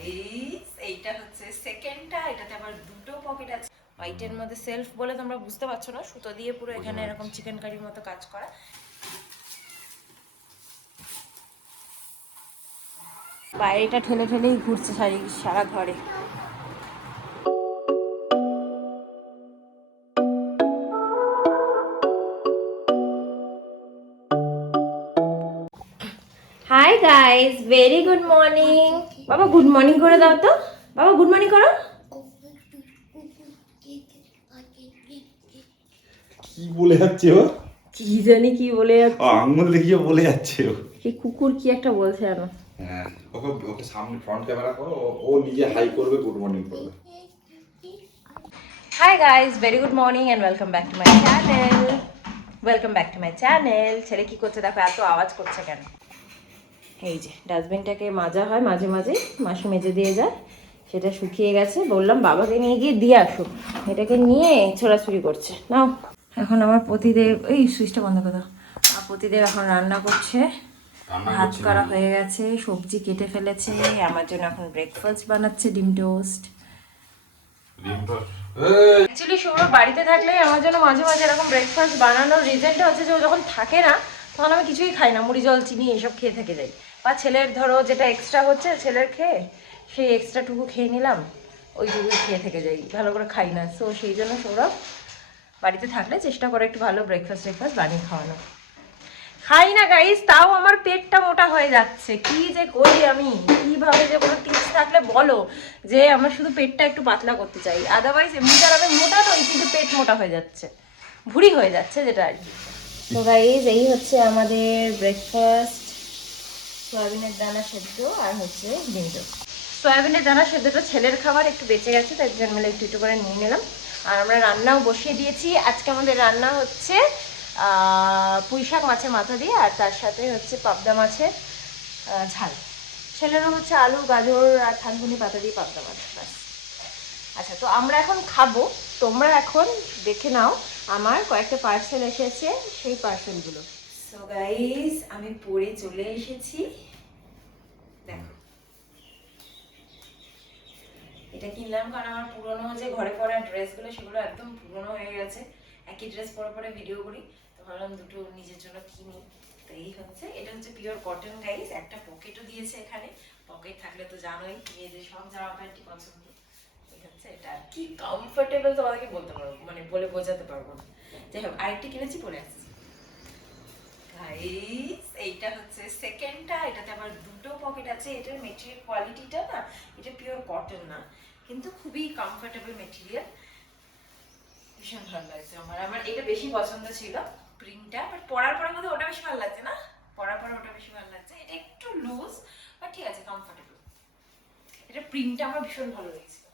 Guys এইটা হচ্ছে সেকেন্ডটা, এটাতে আবার দুটো পকেট আছে। হোয়াইটের মধ্যে সেলফ বলে তোমরা বুঝতে পারছো না, সুতো দিয়ে পুরো এখানে এরকম চিকেন কারির মতো কাজ করা। বাইরেটা ঠেলে ঠেলেই ঘুরছে সারা ঘরে। Hi guys, very good morning. বাবা গুড মর্নিং করে দাও তো, বাবা গুড মর্নিং করো। কি বলে যাচ্ছে ও? কি জানি কি বলে যাচ্ছে, আঙ্গুল দেখিয়ে বলে যাচ্ছে ও। সেই কুকুর কি একটা বলছে জানো। হ্যাঁ, ওকে ওকে সামনে ফ্রন্ট ক্যামেরা করো, ও নিজে হাই করবে, গুড মর্নিং করবে। Hi guys, very good morning and welcome back to my channel. Welcome back to my channel. ছেলে কি করছে দেখো, এত আওয়াজ করছে কেন? এই যে ডাস্টবিনটাকে মাজা হয় মাঝে মাঝে, মাসি মেজে দিয়ে যায়, সেটা শুকিয়ে গেছে। বললাম বাবাকে নিয়ে গিয়ে দিয়ে আসো, এটাকে নিয়ে ছোড়াছুড়ি করছে। নাও এখন আমার পতিদেব, এই সুইচটা বন্ধ করে দাও। আমার পতিদেব এখন রান্না করছে, ভাত করা হয়ে গেছে, সবজি কেটে ফেলেছে, আমার জন্য এখন ব্রেকফাস্ট বানাচ্ছে, ডিম টোস্ট। অ্যাকচুয়ালি সৌরভ বাড়িতে থাকলে আমার জন্য মাঝে মাঝে এরকম ব্রেকফাস্ট বানানোর রিজনটা হচ্ছে যে ও যখন থাকে না তখন আমি কিছুই খাই না, মুড়ি জল চিনি এসব খেয়ে থেকে যাই। বা ছেলের ধরো যেটা এক্সট্রা হচ্ছে ছেলের খেয়ে, সেই এক্সট্রাটুকু খেয়ে নিলাম, ওইটুকুই খেয়ে থেকে যাই, ভালো করে খাই না। সো সেই জন্য সৌরভ বাড়িতে থাকলে চেষ্টা করে একটু ভালো ব্রেকফাস্ট বানিয়ে খাওয়ানো। খাই না গাইস, তাও আমার পেটটা মোটা হয়ে যাচ্ছে। কি যে করি আমি, কিভাবে যে কোনো টিপস থাকলে বলো, যে আমার শুধু পেটটা একটু পাতলা করতে চাই, আদারওয়াইজ এমনিটার আমি মোটা নই, কিন্তু পেট মোটা হয়ে যাচ্ছে, ভুঁড়ি হয়ে যাচ্ছে যেটা আর কি। তো গাইস এই হচ্ছে আমাদের ব্রেকফাস্ট, সয়াবিনের দানা সেদ্ধ আর হচ্ছে ডিম টোস্ট। সয়াবিনের দানা সেদ্ধটা ছেলের খাবার, একটু বেঁচে গেছে তাই জন্য মিলে একটু একটু করে নিয়ে নিলাম। আর আমরা রান্নাও বসিয়ে দিয়েছি। আজকে আমাদের রান্না হচ্ছে পুঁইশাক মাছের মাথা দিয়ে, আর তার সাথে হচ্ছে পাবদা মাছের ঝাল। ছেলেরও হচ্ছে আলু গাজর আর থানকুনি পাতা দিয়ে পাবদা মাছ, ব্যাস। আচ্ছা, তো আমরা এখন খাবো, তোমরা এখন দেখে নাও আমার কয়েকটা পার্সেল এসেছে, সেই পার্সেলগুলো। সো গাইস আমি পরে চলে এসেছি, দেখো এটা কিনলাম কারণ আমার পুরনো যে ঘরে পরা ড্রেসগুলো সেগুলো একদম পুরনো হয়ে গেছে, একই ড্রেস পরে পরে ভিডিও করি, তো ভাবলাম দুটো নিজের জন্য কিনি। তো এই হচ্ছে, এটা হচ্ছে পিওর কটন গাইস, একটা পকেটও দিয়েছে এখানে, পকেট থাকলে তো জানোই মেয়েদের সব জামা প্যান্টই পছন্দ। এই হচ্ছে এটা, কি কমফোর্টেবল তোমাদেরকে বলতে পারবো, মানে বলে বোঝাতে পারবো না। যাই হোক আরেকটি কিনেছি, পরে আসছি গাইস। এইটা হচ্ছে সেকেন্ডটা, এটাতে আবার দুটো পকেট আছে। এটার মেটেরিয়াল কোয়ালিটিটা না, এটা পিওর কটন না, কিন্তু খুবই কমফোর্টেবল মেটেরিয়াল, ভীষণ ভালো লাগছে আমার। আমার এটা বেশি পছন্দ ছিল প্রিন্টটা, বাট পরার পরে মধ্যে ওটা বেশি ভালো লাগছে না, পরার পরে ওটা বেশি ভালো লাগছে। এটা একটু লুজ বাট ঠিক আছে, কমফোর্টেবল। এটা প্রিন্টটা আমার ভীষণ ভালো লেগেছিল।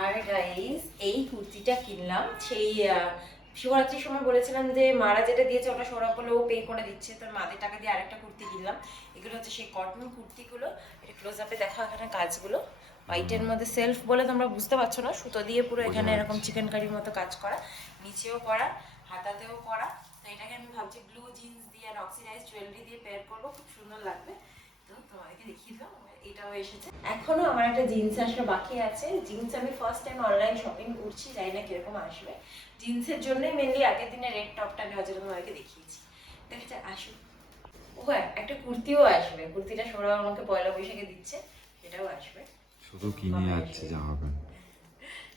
আর গাইস এই কুর্তিটা কিনলাম সেই শিবরাত্রির সময় বলেছিলাম যে মারা যেটা দিয়েছে ওটা সৌরভ বলে ও পে করে দিচ্ছে, তো মাদের টাকা দিয়ে আরেকটা কুর্তি কিনলাম। এগুলো হচ্ছে সেই কটন কুর্তিগুলো, এটা ক্লোজ আপে দেখা এখানে কাজগুলো। হোয়াইটের মধ্যে সেলফ বলে তোমরা বুঝতে পারছো না, সুতো দিয়ে পুরো এখানে এরকম চিকেন কারির মতো কাজ করা, নিচেও করা, হাতাতেও করা। তো এটাকে আমি ভাবছি ব্লু জিন্স দিয়ে আর অক্সিডাইজ জুয়েলারি দিয়ে পেয়ার করবো, খুব সুন্দর লাগবে। তো তোমাদেরকে দেখিয়ে দাও, এটাও এসেছে। এখনো আমার একটা জিন্স আসা বাকি আছে। জিন্স আমি ফার্স্ট টাইম অনলাইন শপিং করছি, জানি না কিরকম আসবে। জিন্সের জন্যই মেনলি আগের দিনে রেড টপটা নেওয়ার জন্য তোমাদেরকে দেখিয়েছি, দেখা যাক আসুক। ও হ্যাঁ, একটা কুর্তিও আসবে, কুর্তিটা সৌরভ আমাকে পয়লা বৈশাখে দিচ্ছে, সেটাও আসবে। শুধু কিনে যাচ্ছে জামা প্যান্ট,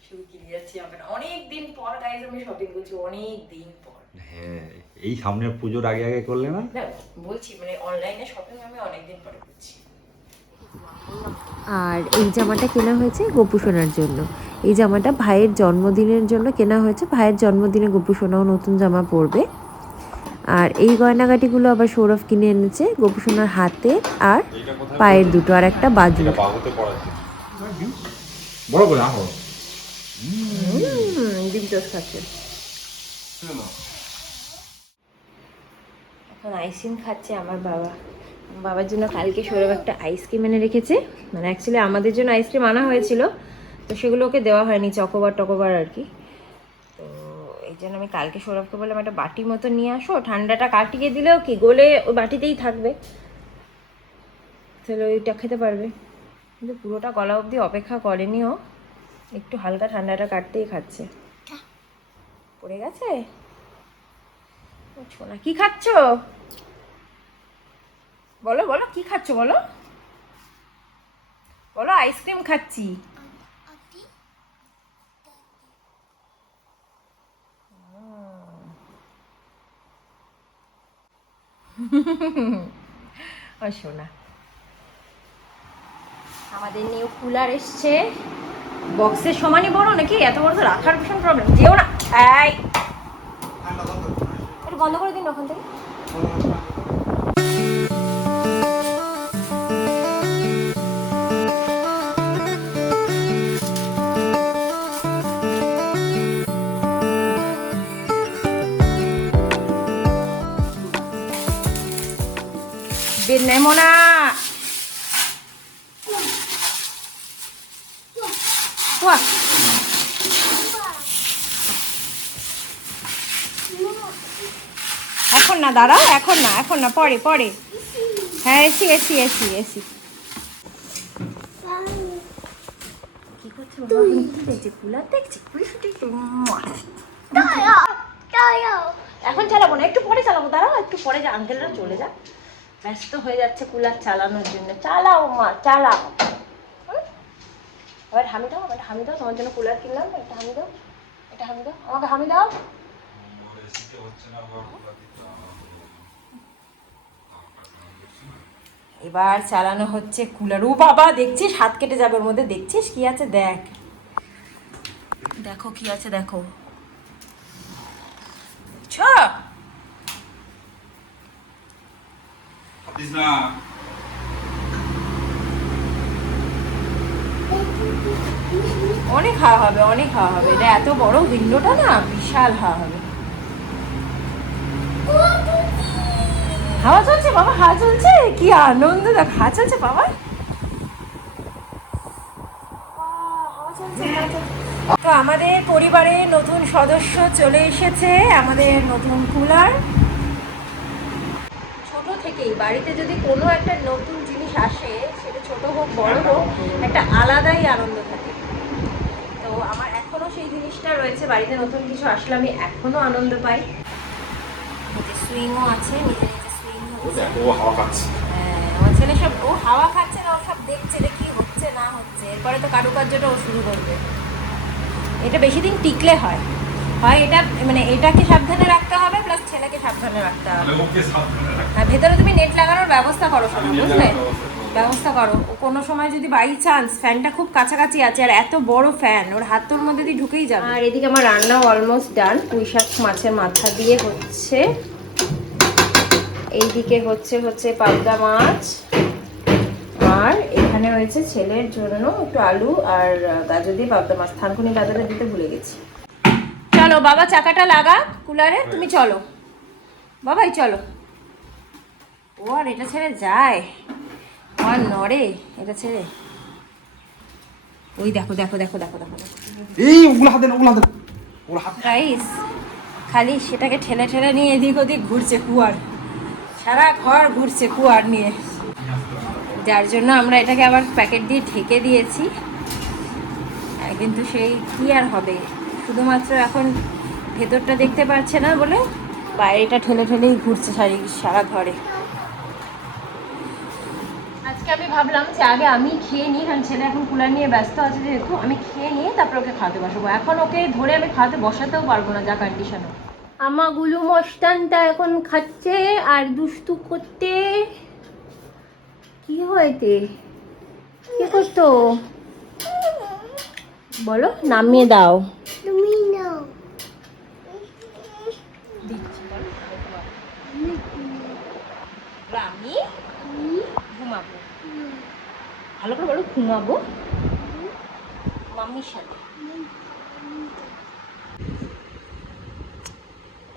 শুধু কিনে যাচ্ছি জামা প্যান্ট। অনেকদিন পর গাইজ আমি শপিং করছি, অনেক দিন পর। হ্যাঁ এই সামনের পুজোর আগে আগে করলে না? না বলছি মানে অনলাইনে শপিং আমি অনেকদিন পরে করছি। আর এই জামাটা কেনা হয়েছে গোপু সোনার জন্য। এই জামাটা ভাইয়ের জন্মদিনের জন্য কেনা হয়েছে, ভাইয়ের জন্মদিনে গোপু সোনাও নতুন জামা পরবে। আর এই গয়নাগাটিগুলো আবার সৌরভ কিনে এনেছে গোপু সোনার হাতে আর পায়ের দুটো, আর একটা বাজুর। বড় করে আহ ডিম টোস্ট খাচ্ছে। এখন আইসক্রিম খাচ্ছে আমার বাবা। বাবার জন্য কালকে সৌরভ একটা আইসক্রিম এনে রেখেছে, মানে অ্যাকচুয়ালি আমাদের জন্য আইসক্রিম আনা হয়েছিল, তো সেগুলো ওকে দেওয়া হয়নি, চকোবার আর কি। তো এই জন্য আমি কালকে সৌরভকে বললাম একটা বাটি মতো নিয়ে আসো, ঠান্ডাটা কাটিয়ে দিলেও কি গলে ওই বাটিতেই থাকবে। তাহলে ওইটা খেতে পারবে। কিন্তু পুরোটা গলা অবধি অপেক্ষা করেনি ও, একটু হালকা ঠান্ডাটা কাটতেই খাচ্ছে। পড়ে গেছে ছোনা। কি খাচ্ছ বলো, বলো কি খাচ্ছ বলো, বলো আইসক্রিম খাচ্ছি। ও সোনা, আমাদের নিউ কুলার এসছে, বক্সের সমানই বড় নাকি? এত বড় তো রাখার ভীষণ প্রবলেম। যেও না, এই একটু বন্ধ করে দিন ওখান থেকে। নেমো না, এখন না, দাঁড়াও, এখন না, এখন না, পরে পরে। হ্যাঁ এসি এসি এসি এসি। কি করছে বাবা? কি দেখছে? কুলার দেখছে? এখন চালাবো না, একটু পরে চালাবো, দাঁড়াও একটু পরে। যা আঙ্কেলরা চলে যা, ব্যস্ত হয়ে যাচ্ছে কুলার চালানোর জন্য। চালাও মা, চালাও। এবার হামি দাও, একটা হামি দাও, তোমার জন্য কুলার কিনলাম, একটা হামি দাও, একটা হামি দাও, আমাকে হামি দাও। এবার চালানো হচ্ছে কুলার। ও বাবা, দেখছিস হাত কেটে যাবে ওর মধ্যে, দেখছিস কি আছে দেখ, দেখো কি আছে দেখো। অনেক হাওয়া হবে, অনেক হাওয়া হবে। এটা এত বড় উইন্ডোটা না, বিশাল হাওয়া হবে। হাওয়া চলছে বাবা, হাওয়া চলছে, কি আনন্দ দেখ, হাওয়া চলছে বাবা। তো আমাদের পরিবারে নতুন সদস্য চলে এসেছে, আমাদের নতুন কুলার। ছোট থেকেই বাড়িতে যদি কোনো একটা নতুন জিনিস আসে, সেটা ছোট হোক বড় হোক, একটা আলাদাই আনন্দ থাকে। তো আমার এখনো সেই জিনিসটা রয়েছে, বাড়িতে নতুন কিছু আসলে আমি এখনো আনন্দ পাই। নিজে সুইংও আছে, নিজে নিজে সুইং হচ্ছে। আমার ছেলে সব, ও হাওয়া খাচ্ছে না, ও সব দেখছে যে কি হচ্ছে না হচ্ছে। এরপরে তো কারুকার্যটা ও শুরু করবে। এটা বেশি দিন টিকলে হয়, হয় এটা মানে এটাকে সাবধানে রাখতে হবে, প্লাস ছেলেকে সাবধানে রাখতে হবে। হ্যাঁ, ভেতরে তুমি নেট লাগানোর ব্যবস্থা করো শোনো, বুঝলে? ব্যবস্থা করো। কোনো সময় যদি বাই চান্স ফ্যানটা খুব কাছাকাছি আছে, আর এত বড় ফ্যান, ওর হাতের মধ্যে দিয়ে ঢুকেই যাবে। আর এদিকে আমার রান্নাও অলমোস্ট ডান। পুঁই শাক মাছের মাথা দিয়ে হচ্ছে, এইদিকে হচ্ছে পাবদা মাছ, আর এখানে হয়েছে ছেলের জন্য একটু আলু আর গাজর দিয়ে পাবদা মাছ। থানকুনি গাজরটা দিতে ভুলে গেছি। চলো বাবা, চাকাটা লাগা কুলারে, তুমি চলো বাবাই, চলো। ও আর এটা ছেড়ে যায়, আর নড়ে এটা ছেড়ে। ওই দেখো দেখো দেখো দেখো দেখো এই ওগুলো হাতে না, ওগুলো হাতে না, ওগুলো হাতে। গাইস, খালি সেটাকে ঠেলে ঠেলে নিয়ে এদিক ওদিক ঘুরছে কুয়ার, সারা ঘর ঘুরছে কুয়ার নিয়ে, যার জন্য আমরা এটাকে আবার প্যাকেট দিয়ে ঢেকে দিয়েছি। কিন্তু সেই কি আর হবে, শুধুমাত্র এখন ভেতরটা দেখতে পাচ্ছে না বলে বাইরেটা ঠেলে ঠেলেই ঘুরছে সারা ঘরে। আজকে আমি ভাবলাম যে আগে আমি খেয়ে নিই, কারণ ছেলে এখন কুলার নিয়ে ব্যস্ত আছে, যেহেতু আমি খেয়ে নিয়ে তারপর ওকে খাওয়াতে বসাবো। এখন ওকে ধরে আমি খাওয়াতে বসাতেও পারবো না, যা কন্ডিশন। আমাগুলো মস্তানটা এখন খাচ্ছে আর দুষ্টু করতে। কি হয়েছে, কি করতো বলো, নামিয়ে দাও। তুমি নাও, দিচ্ছি বলো। আমি ঘুমাবো, ভালো করে বলো, ঘুমাবো মাম্মির সাথে।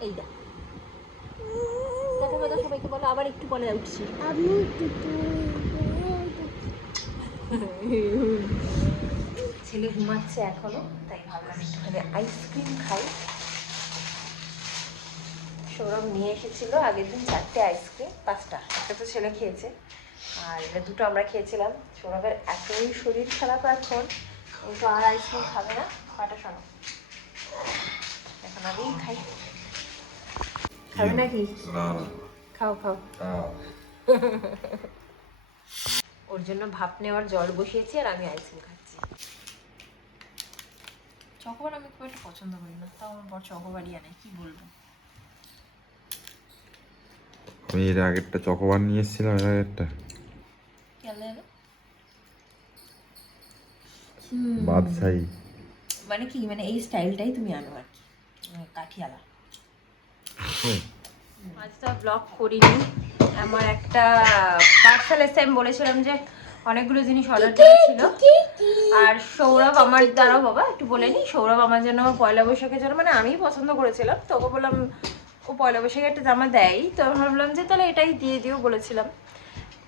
এই দেখো কথা সবাইকে বলো, আবার একটু পরে উঠছি আমি। ছেলে ঘুমাচ্ছে এখনো, তাই ভাবলাম একটুখানি আইসক্রিম খাই। সৌরভ নিয়ে এসেছিল আগের দিন 4টে আইসক্রিম, 5টা, একটা তো ছেলে খেয়েছে। আর এটা দুটো আমরা খেয়েছিলাম। সৌরভের এতই শরীর খারাপ এখন, ও তো আর আইসক্রিম খাবে না। পাটা শোনো, এখন আমি খাই। খাবে নাকি? না খাও খাও। না। ওর জন্য ভাপ নেওয়ার জল বসিয়েছি আর আমি আইসক্রিম খাচ্ছি। চকোবার আমি খুব একটা পছন্দ করি না, তাও আমার বড় চকোবারই আনে, কি বলবো। আমি এর আগেরটা চকোবার নিয়ে এসেছিলাম, এর আগেরটা বাদশাহী। মানে কি, মানে এই স্টাইলটাই তুমি আনো আর কি, কাঠিয়ালা। আজ তো ব্লগ করিনি, আমার একটা পার্সেল এসে আমি বলেছিলাম যে অনেকগুলো জিনিস অর্ডার দিয়েছিল। আর সৌরভ আমার দ্বারাও, বাবা একটু বলে নি, সৌরভ আমার জন্য পয়লা বৈশাখের জন্য, মানে আমি পছন্দ করেছিলাম, তোকে বললাম ও পয়লা বৈশাখে একটা জামা দেয়, তো আমি ভাবলাম যে তাহলে এটাই দিয়ে দিও বলেছিলাম।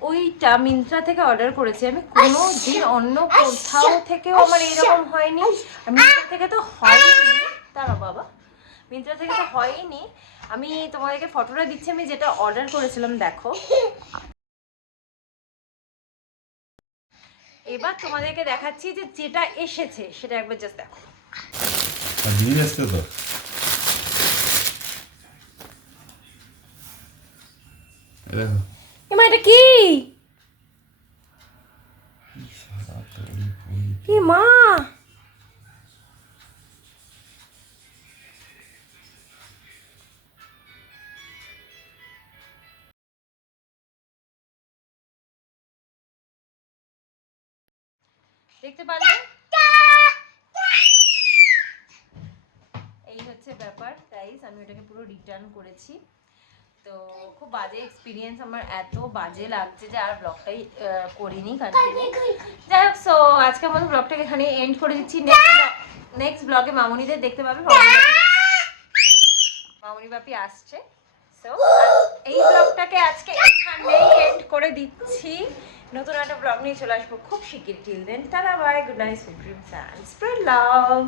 ওইটা মিন্ত্রা থেকে অর্ডার করেছি আমি, কোনো দিন অন্য কোথাও থেকেও আমার এইরকম হয়নি। আর মিন্ত্রা থেকে তো হয়নি, দাঁড়া বাবা, মিন্ত্রা থেকে তো হয়নি। আমি তোমাদেরকে ফটোটা দিচ্ছি, আমি যেটা অর্ডার করেছিলাম দেখো। এবার তোমাদেরকে দেখাচ্ছি যে যেটা এসেছে সেটা একবার জাস্ট দেখো। নিয়ে এসছে তো এমা এটা কি? এ মা, দেখতে পারলে? এই হচ্ছে ব্যাপার গাইস, আমি ওটাকে পুরো রিটার্ন করেছি। তো খুব বাজে এক্সপিরিয়েন্স, আমার এত বাজে লাগছে যে আর ব্লগটাই করিনি কন্টিনিউ। যাই হোক, সো আজকের মতো ব্লগটাকে এখানে এন্ড করে দিচ্ছি। নেক্সট ব্লগে মামুনিদের দেখতে পাবে, মামুনি বাপি আসছে। সো এই ব্লগটাকে আজকে এখানেই এন্ড করে দিচ্ছি। নতুন একটা ব্লগ নিয়ে চলে আসবো খুব শিগগির। Till then tata bye, good night, sweet dreams and spread love.